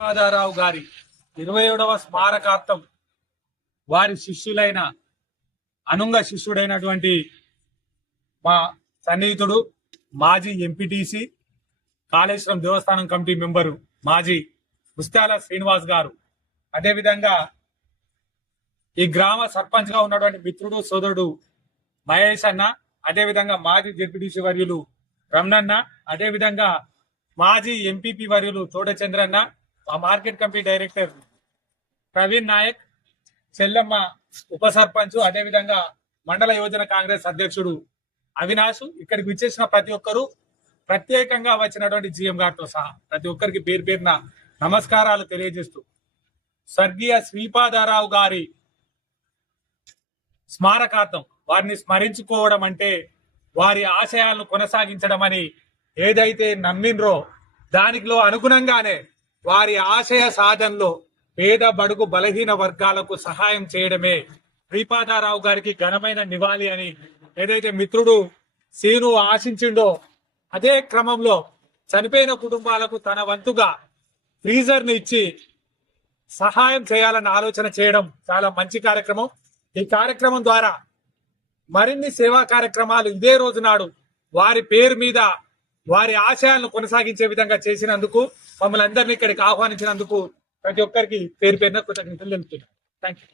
రాజారావు గారి 27వ స్మారకార్థం వారి శిష్యులైన అనుంగ శిష్యుడైనటువంటి మా సన్నిహితుడు మాజీ ఎంపీటీసీ కాళేశ్వరం దేవస్థానం కమిటీ మెంబరు మాజీ ముస్త్యాల శ్రీనివాస్ గారు, అదేవిధంగా ఈ గ్రామ సర్పంచ్ గా ఉన్నటువంటి మిత్రుడు సోదరుడు మహేష్ అన్న, అదేవిధంగా మాజీ జెడ్పీటీసీ వర్యులు రమణన్న, అదేవిధంగా మాజీ ఎంపీపీ వర్యులు తోట చంద్రన్న, మా market committee director Praveen Nayak, Chellamma ఉప సర్పంచ్, అదేవిధంగా మండల యువజన కాంగ్రెస్ అధ్యక్షుడు అవినాష్, ఇక్కడికి విచ్చేసిన ప్రతి ఒక్కరు, ప్రత్యేకంగా వచ్చినటువంటి జీఎం గారితో సహా ప్రతి ఒక్కరికి పేరు పేరున నమస్కారాలు తెలియజేస్తూ, స్వర్గీయ శ్రీపాదారావు గారి స్మారకార్థం వారిని స్మరించుకోవడం అంటే వారి ఆశయాలను కొనసాగించడం అని ఏదైతే నమ్మినరో దానిలో అనుగుణంగానే వారి ఆశయ సాధనలో పేద బడుగు బలహీన వర్గాలకు సహాయం చేయడమే శ్రీపాదారావు గారికి ఘనమైన నివాళి అని ఏదైతే మిత్రుడు సీను ఆశించిండో అదే క్రమంలో చనిపోయిన కుటుంబాలకు తన వంతుగా ఫ్రీజర్ ని ఇచ్చి సహాయం చేయాలన్న ఆలోచన చేయడం చాలా మంచి కార్యక్రమం. ఈ కార్యక్రమం ద్వారా మరిన్ని సేవా కార్యక్రమాలు ఇదే రోజు నాడు వారి పేరు మీద వారి ఆశయాలను కొనసాగించే విధంగా చేసినందుకు, మమ్మల్ని అందరినీ ఇక్కడికి ఆహ్వానించినందుకు ప్రతి ఒక్కరికి పేరు పేరున కృతజ్ఞతలు తెలుపుతున్నాను. Thank you.